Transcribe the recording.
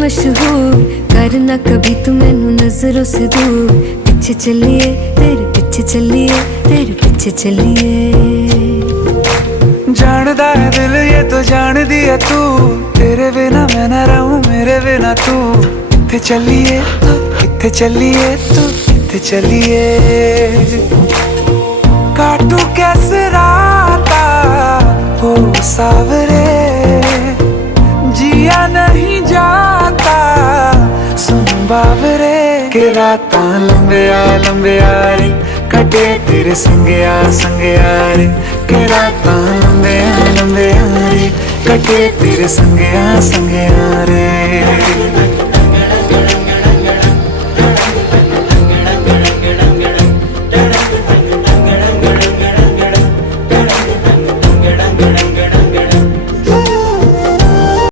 मशहूर, करना कभी तू मैनू नजरों से दूर। पीछे चलिए तेरे पीछे चलिए, तेरे पीछे चलिए। जानदा है दिल ये तो जान दिया तू, तेरे बिना मैं ना रहूं मेरे बिना तू। किथे चलिए तू, किथे चलिए तू, किथे चलिए। काटू कैसे राता हो सावरे, जिया नहीं जाता सुन बावरे। के रातां लंबिया लंबिया रे, कटे तेरे संगया संगया रे। के रातां लंबिया लंबिया रे, कटे तेरे संगया संगया रे।